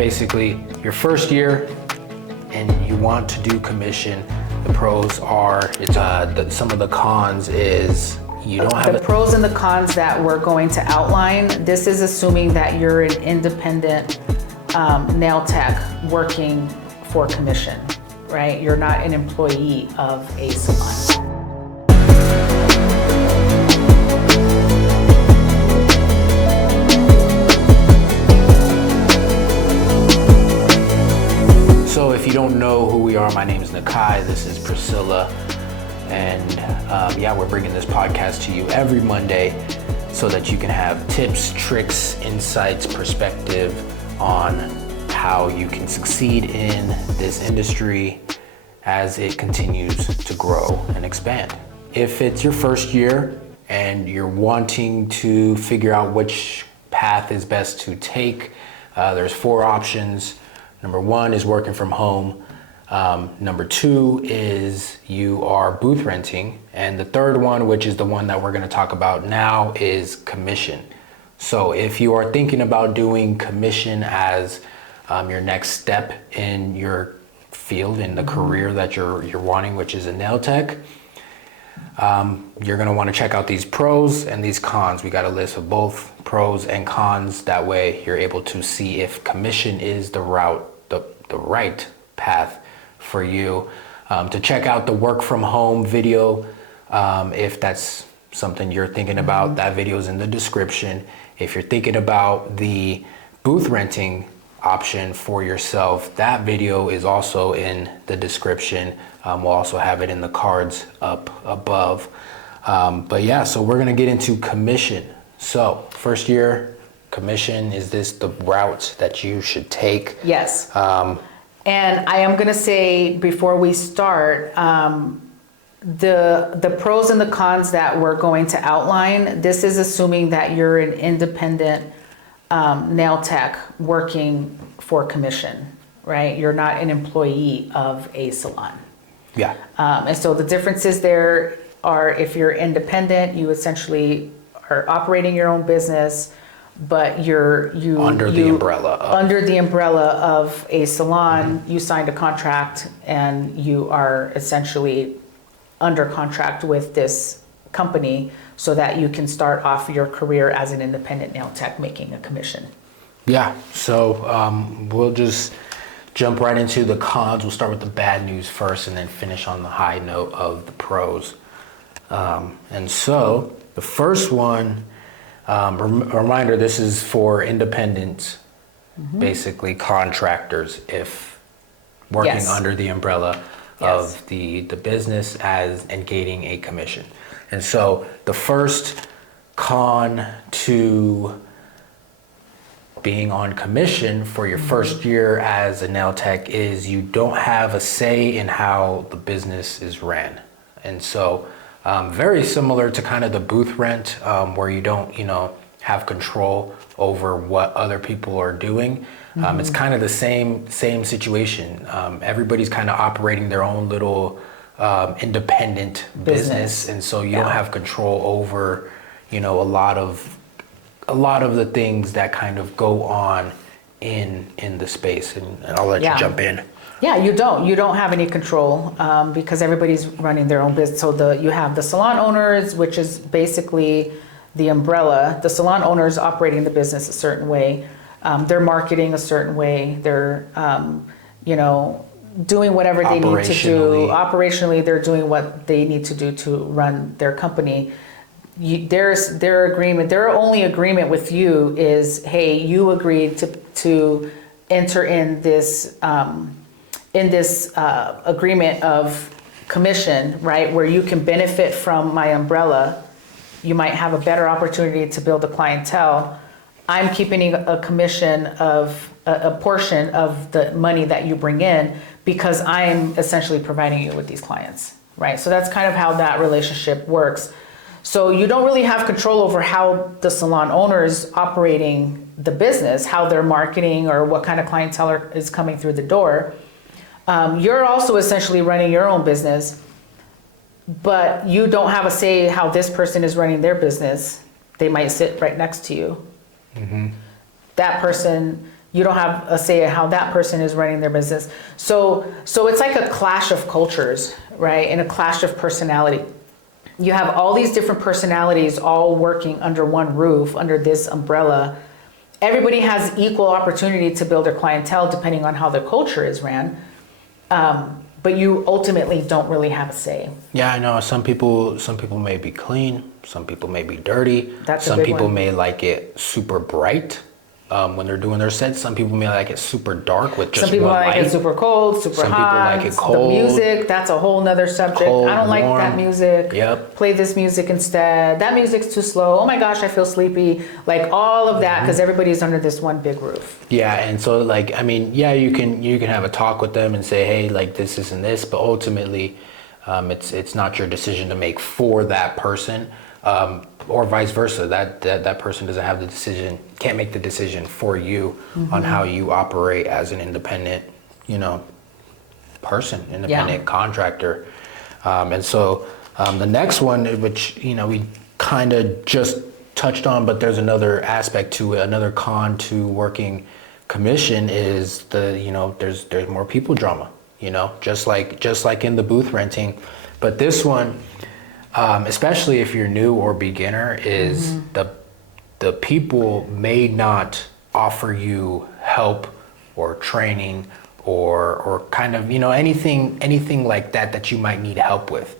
basically your first year and you want to do commission. The pros are, some of the cons is you don't have the pros and the cons that we're going to outline. This is assuming that you're an independent nail tech working for commission, right? You're not an employee of a salon. So if you don't know who we are, my name is Nakai, this is Priscilla, and we're bringing this podcast to you every Monday so that you can have tips, tricks, insights, perspective on how you can succeed in this industry as it continues to grow and expand. If it's your first year and you're wanting to figure out which path is best to take, there's 4 options. Number 1 is working from home. Number 2 is you are booth renting. And the third one, which is the one that we're gonna talk about now, is commission. So if you are thinking about doing commission as your next step in your field, in the career that you're wanting, which is a nail tech, you're gonna wanna check out these pros and these cons. We got a list of both pros and cons. That way you're able to see if commission is the right path for you. To check out the work from home video, if that's something you're thinking about, that video is in the description. If you're thinking about the booth renting option for yourself, that video is also in the description. We'll also have it in the cards up above. So we're gonna get into commission. So first year commission, is this the route that you should take? Yes. And I am gonna say before we start, the pros and the cons that we're going to outline, this is assuming that you're an independent nail tech working for commission, right? You're not an employee of a salon. Yeah. And so the differences there are, if you're independent, you essentially are operating your own business, but under the umbrella of a salon. You signed a contract and you are essentially under contract with this company so that you can start off your career as an independent nail tech making a commission. Yeah, so we'll just jump right into the cons. We'll start with the bad news first and then finish on the high note of the pros. And so the first one, reminder, this is for independent, basically contractors, if working under the umbrella of the business and gaining a commission. And so the first con to being on commission for your first year as a nail tech is you don't have a say in how the business is ran. And so very similar to kind of the booth rent, where you don't, have control over what other people are doing. It's kind of the same situation. Everybody's kind of operating their own little independent business, and so you don't have control over, a lot of the things that kind of go on in the space. And I'll let you jump in. Yeah, you don't have any control because everybody's running their own business. So you have the salon owners, which is basically the umbrella. The salon owners operating the business a certain way. They're marketing a certain way. They're, doing whatever they need to do. Operationally, they're doing what they need to do to run their company. Their agreement, their only agreement with you is, hey, you agreed to enter in this agreement of commission, right, where you can benefit from my umbrella. You might have a better opportunity to build a clientele. I'm keeping a commission of a portion of the money that you bring in because I'm essentially providing you with these clients, right? So that's kind of how that relationship works. So you don't really have control over how the salon owner is operating the business, how they're marketing or what kind of clientele is coming through the door. You're also essentially running your own business, but you don't have a say how this person is running their business. They might sit right next to you. Mm-hmm. That person You don't have a say in how that person is running their business. So it's like a clash of cultures, right? And a clash of personality. You have all these different personalities all working under one roof, under this umbrella. Everybody has equal opportunity to build their clientele depending on how the culture is ran. But you ultimately don't really have a say. Yeah, I know. Some people may be clean. Some people may be dirty. Some people may like it super bright when they're doing their sets. Some people may like it super dark with just one light. Some people like it super cold, super hot. Some people like it cold. The music, that's a whole nother subject. I don't like that music. Yep. Play this music instead. That music's too slow. Oh my gosh, I feel sleepy. Like all of that, because everybody's under this one big roof. Yeah, and so like, I mean, yeah, you can have a talk with them and say, hey, like this and this, but ultimately, it's not your decision to make for that person. Or vice versa, that person doesn't have the decision, can't make the decision for you on how you operate as an independent, person, independent contractor. And so the next one, which, we kind of just touched on, but there's another aspect to it, another con to working commission is there's more people drama, just like in the booth renting. But this one, especially if you're new or beginner, is the people may not offer you help or training or kind of anything like that you might need help with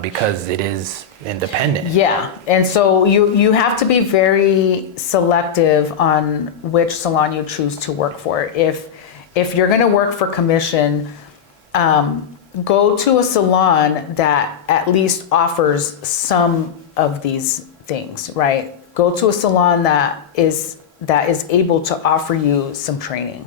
because it is independent. Yeah, and so you have to be very selective on which salon you choose to work for. If you're going to work for commission, go to a salon that at least offers some of these things, right? Go to a salon that is able to offer you some training,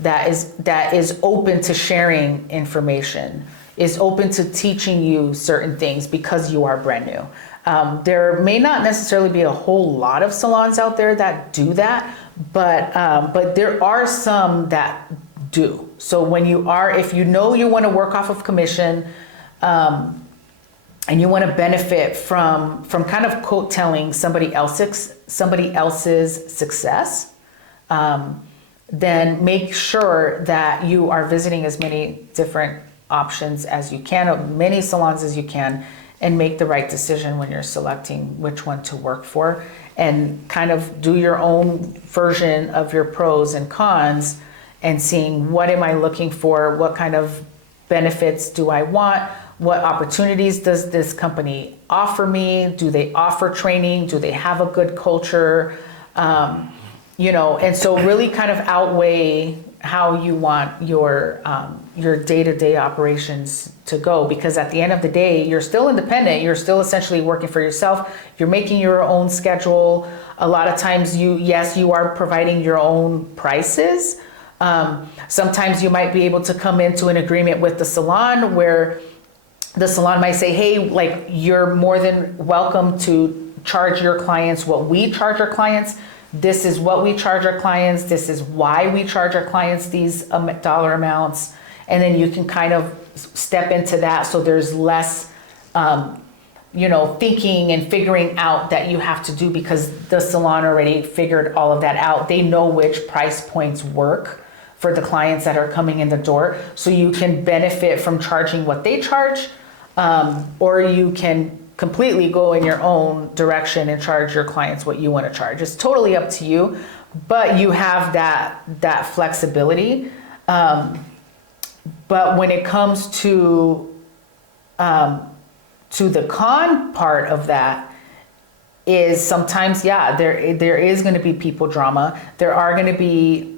that is open to sharing information, is open to teaching you certain things because you are brand new. There may not necessarily be a whole lot of salons out there that do that, but there are some that do. So if you want to work off of commission, and you want to benefit from kind of coat-telling somebody else's success, then make sure that you are visiting as many different options as you can, many salons as you can, and make the right decision when you're selecting which one to work for, and kind of do your own version of your pros and cons and seeing what am I looking for, what kind of benefits do I want, what opportunities does this company offer me, do they offer training, do they have a good culture, and so really kind of outweigh how you want your day-to-day operations to go, because at the end of the day, you're still independent, you're still essentially working for yourself, you're making your own schedule. A lot of times you are providing your own prices. Sometimes you might be able to come into an agreement with the salon where the salon might say, hey, like you're more than welcome to charge your clients what we charge our clients. This is what we charge our clients. This is why we charge our clients these dollar amounts. And then you can kind of step into that. So there's less, thinking and figuring out that you have to do, because the salon already figured all of that out. They know which price points work for the clients that are coming in the door. So you can benefit from charging what they charge, or you can completely go in your own direction and charge your clients what you want to charge. It's totally up to you, but you have that flexibility. But when it comes to the con part of that, is sometimes, there is going to be people drama. There are going to be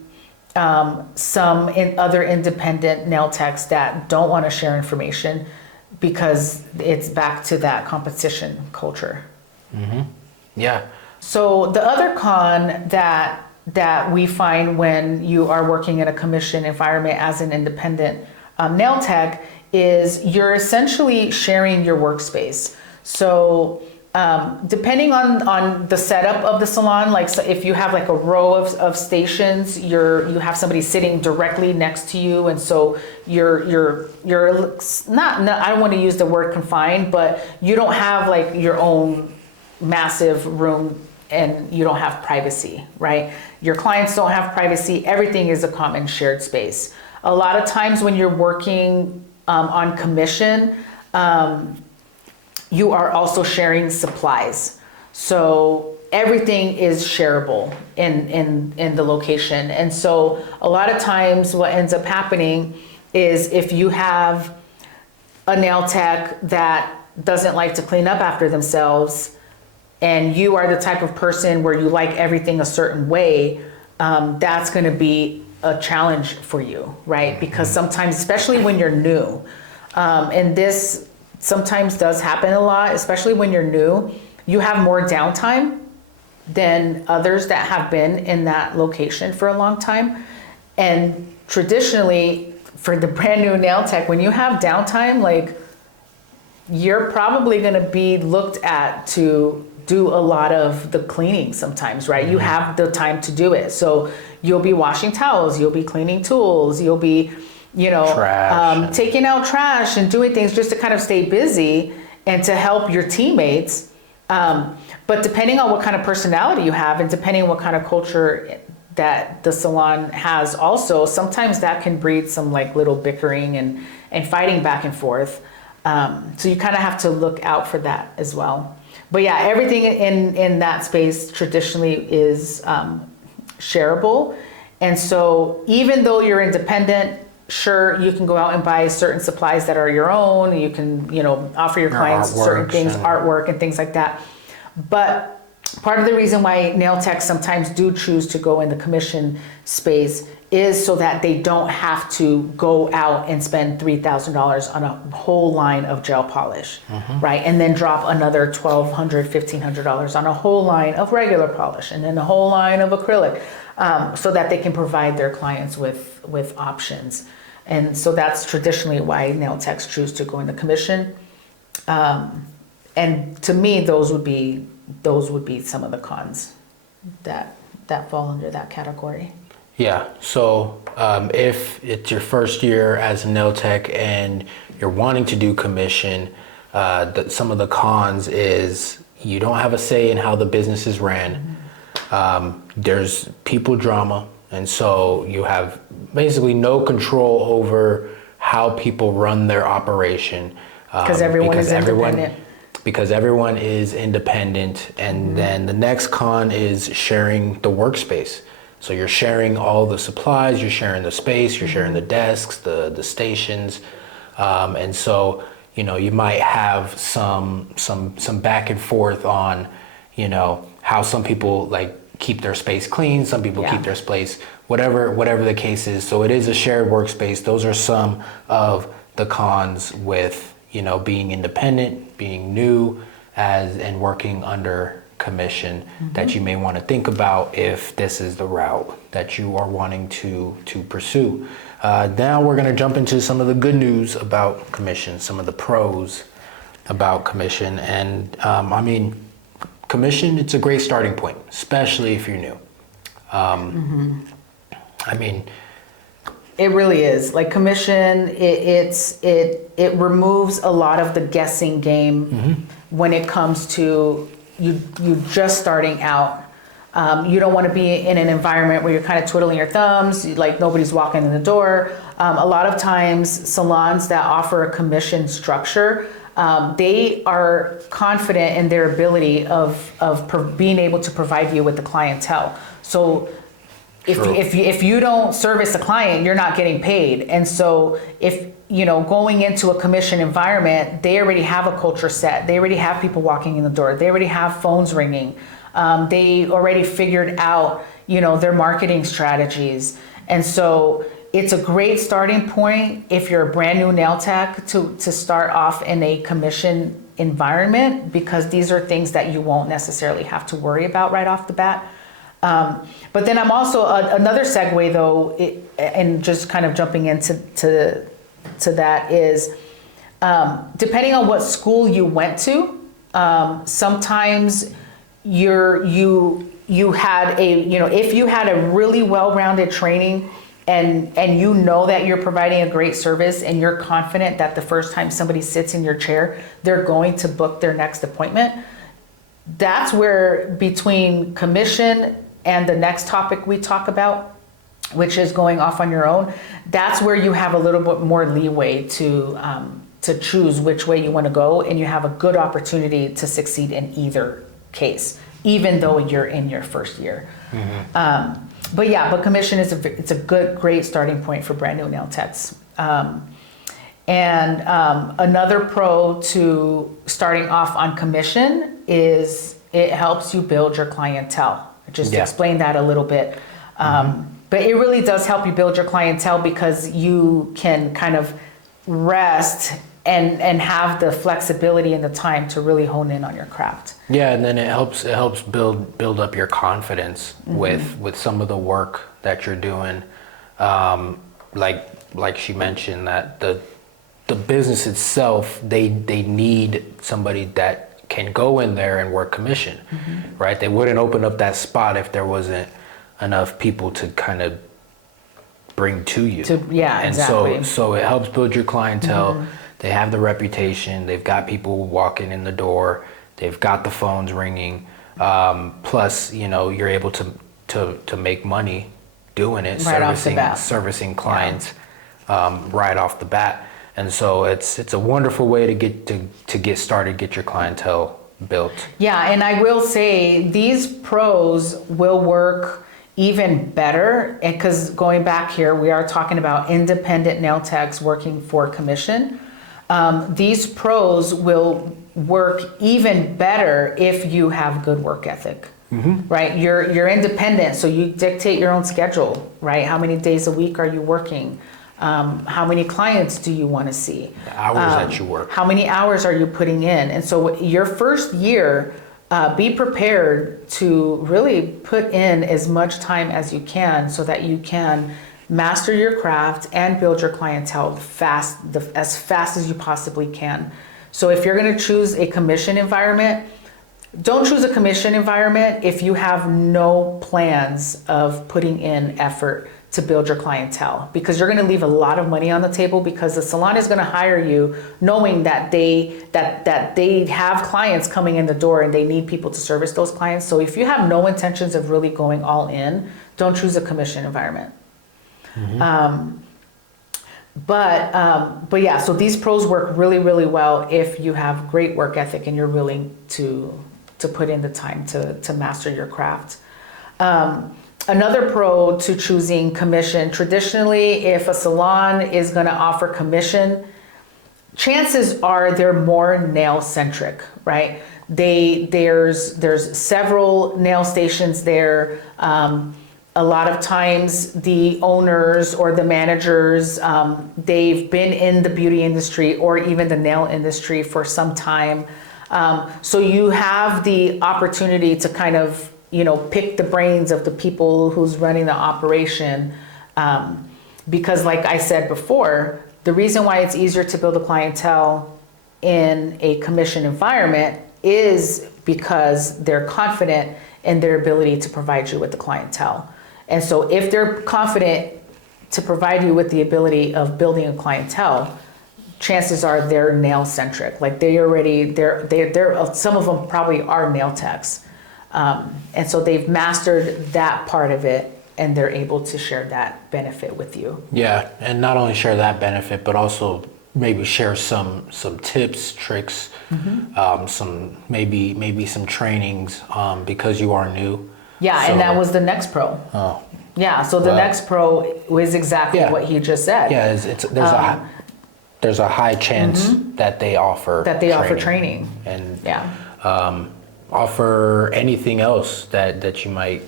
some other independent nail techs that don't want to share information because it's back to that competition culture. Mm-hmm. Yeah. So the other con that we find when you are working in a commission environment as an independent nail tech is you're essentially sharing your workspace. So depending on the setup of the salon, like so if you have like a row of stations, you have somebody sitting directly next to you, and so you're not I don't want to use the word confined, but you don't have like your own massive room and you don't have privacy, right? Your clients don't have privacy. Everything is a common shared space. A lot of times when you're working on commission, you are also sharing supplies. So everything is shareable in the location. And so a lot of times what ends up happening is if you have a nail tech that doesn't like to clean up after themselves, and you are the type of person where you like everything a certain way, that's going to be a challenge for you, right? Because sometimes, especially when you're new, and this sometimes does happen a lot, especially when you're new, you have more downtime than others that have been in that location for a long time. And traditionally, for the brand new nail tech, when you have downtime, like, you're probably going to be looked at to do a lot of the cleaning sometimes, right? You have the time to do it. So you'll be washing towels, you'll be cleaning tools, you'll be, taking out trash and doing things just to kind of stay busy and to help your teammates. But depending on what kind of personality you have and depending on what kind of culture that the salon has also, sometimes that can breed some like little bickering and fighting back and forth. So you kind of have to look out for that as well. But yeah, everything in that space traditionally is shareable. And so even though you're independent, sure, you can go out and buy certain supplies that are your own. You can, offer your clients certain things, artwork and things like that. But part of the reason why nail techs sometimes do choose to go in the commission space is so that they don't have to go out and spend $3,000 on a whole line of gel polish, right? And then drop another $1,200, $1,500 on a whole line of regular polish and then a whole line of acrylic, so that they can provide their clients with options. And so that's traditionally why nail techs choose to go into commission. And to me, those would be some of the cons that fall under that category. Yeah, so if it's your first year as a nail tech and you're wanting to do commission, some of the cons is you don't have a say in how the business is ran. There's people drama, and so you have basically no control over how people run their operation. Because everyone is independent. Because everyone is independent, and then the next con is sharing the workspace. So you're sharing all the supplies, you're sharing the space, you're sharing the desks, the stations, and so you might have some back and forth on how some people like keep their space clean, some people keep their space whatever the case is. So it is a shared workspace. Those are some of the cons with being independent, being new, and working under commission that you may want to think about if this is the route that you are wanting to pursue. Now we're going to jump into some of the good news about commission, some of the pros about commission. And commission, it's a great starting point, especially if you're new. It really is. Like commission, it removes a lot of the guessing game when it comes to you just starting out. You don't want to be in an environment where you're kind of twiddling your thumbs, like nobody's walking in the door. A lot of times salons that offer a commission structure, they are confident in their ability of being able to provide you with the clientele. So if you don't service a client, you're not getting paid. And so if going into a commission environment, they already have a culture set. They already have people walking in the door. They already have phones ringing. They already figured out, their marketing strategies. And so it's a great starting point if you're a brand new nail tech to start off in a commission environment, because these are things that you won't necessarily have to worry about right off the bat. But then I'm also another segue though, and just kind of jumping into that is, depending on what school you went to, sometimes you had if you had a really well-rounded training and that you're providing a great service and you're confident that the first time somebody sits in your chair, they're going to book their next appointment, that's where between commission and the next topic we talk about, which is going off on your own, that's where you have a little bit more leeway to choose which way you want to go, and you have a good opportunity to succeed in either case, even though you're in your first year. But commission is it's a great starting point for brand new nail techs. Another pro to starting off on commission is it helps you build your clientele. I just explained that a little bit. But it really does help you build your clientele because you can kind of rest and have the flexibility and the time to really hone in on your craft. Yeah, and then it helps build up your confidence with some of the work that you're doing. Like she mentioned, that the business itself, they need somebody that can go in there and work commission, right? They wouldn't open up that spot if there wasn't enough people to kind of bring to you. Exactly. So it helps build your clientele. They have the reputation. They've got people walking in the door. They've got the phones ringing. Plus, you're able to make money doing it, right servicing clients right off the bat. And so it's a wonderful way to get started, get your clientele built. Yeah, and I will say these pros will work even better, because going back here, we are talking about independent nail techs working for commission. These pros will work even better if you have good work ethic, right? You're independent, so you dictate your own schedule, right? How many days a week are you working? How many clients do you want to see? The hours that you work. How many hours are you putting in? And so your first year, be prepared to really put in as much time as you can so that you can master your craft and build your clientele as fast as you possibly can. So if you're going to choose a commission environment, don't choose a commission environment if you have no plans of putting in effort to build your clientele, because you're going to leave a lot of money on the table, because the salon is going to hire you knowing that they have clients coming in the door and they need people to service those clients. So if you have no intentions of really going all in, don't choose a commission environment. But yeah, so these pros work really, really well if you have great work ethic and you're willing to put in the time to master your craft. Another pro to choosing commission, traditionally, if a salon is going to offer commission, chances are they're more nail centric, right? There's several nail stations there. A lot of times the owners or the managers, they've been in the beauty industry or even the nail industry for some time. So you have the opportunity to kind of pick the brains of the people who's running the operation. Because like I said before, the reason why it's easier to build a clientele in a commission environment is because they're confident in their ability to provide you with the clientele. And so if they're confident to provide you with the ability of building a clientele, chances are they're nail centric. Like they're some of them probably are nail techs. And so they've mastered that part of it, and they're able to share that benefit with you. Yeah, and not only share that benefit, but also maybe share some tips, tricks, some maybe some trainings, because you are new. Yeah, and that was the next pro. Oh. Yeah, so the next pro was exactly what he just said. Yeah, there's a high chance that they offer training. And offer anything else that you might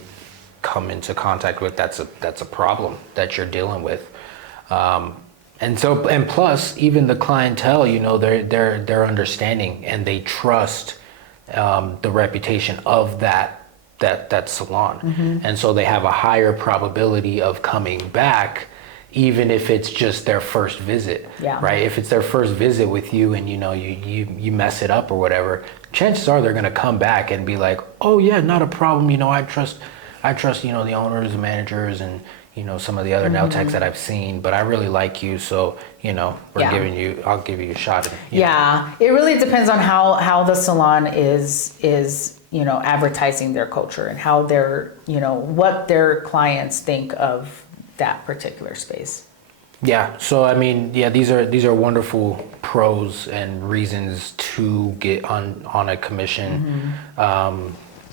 come into contact with that's a problem that you're dealing with. And plus even the clientele, they're understanding and they trust the reputation of that salon. And so they have a higher probability of coming back, even if it's just their first visit, right? If it's their first visit with you and you mess it up or whatever, chances are they're going to come back and be like, oh yeah, not a problem. I trust the owners, the managers, and some of the other nail techs that I've seen, but I really like you, so I'll give you a shot. Yeah, it really depends on how the salon is advertising their culture and how they're, what their clients think of that particular space. Yeah. So I mean, yeah, these are wonderful pros and reasons to get on a commission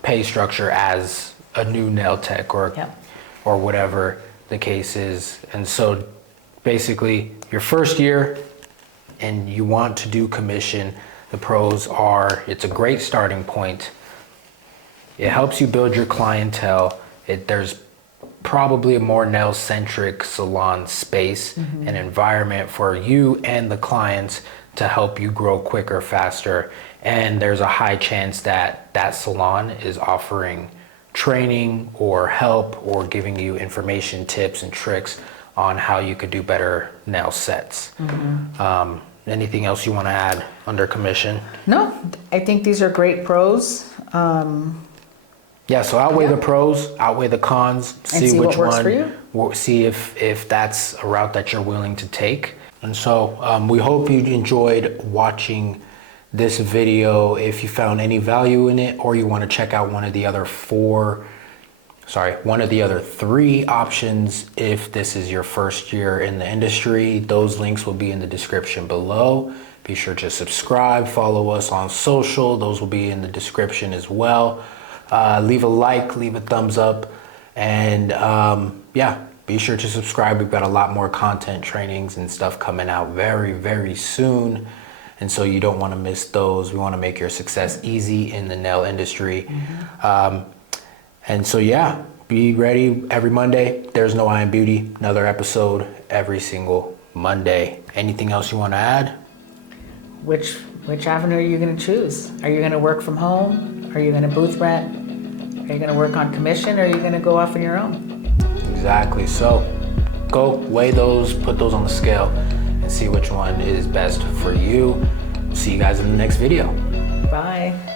pay structure as a new nail tech or whatever the case is. And so basically your first year and you want to do commission, the pros are it's a great starting point. It helps you build your clientele. There's probably a more nail-centric salon space and environment for you and the clients to help you grow quicker, faster. And there's a high chance that that salon is offering training or help or giving you information, tips, and tricks on how you could do better nail sets. Anything else you want to add under commission? No, I think these are great pros. Yeah, so outweigh the pros, outweigh the cons, see which what works one, for you. See if that's a route that you're willing to take. And so we hope you enjoyed watching this video. If you found any value in it, or you want to check out one of the other three options, if this is your first year in the industry, those links will be in the description below. Be sure to subscribe, follow us on social. Those will be in the description as well. Leave a like, leave a thumbs up, and be sure to subscribe. We've got a lot more content, trainings, and stuff coming out very, very soon. And so you don't want to miss those. We want to make your success easy in the nail industry. And so, be ready every Monday. There's No I Am Beauty, another episode every single Monday. Anything else you want to add? Which avenue are you going to choose? Are you going to work from home? Are you going to booth rent? Are you going to work on commission? Or are you going to go off on your own? Exactly. So go weigh those, put those on the scale, and see which one is best for you. See you guys in the next video. Bye.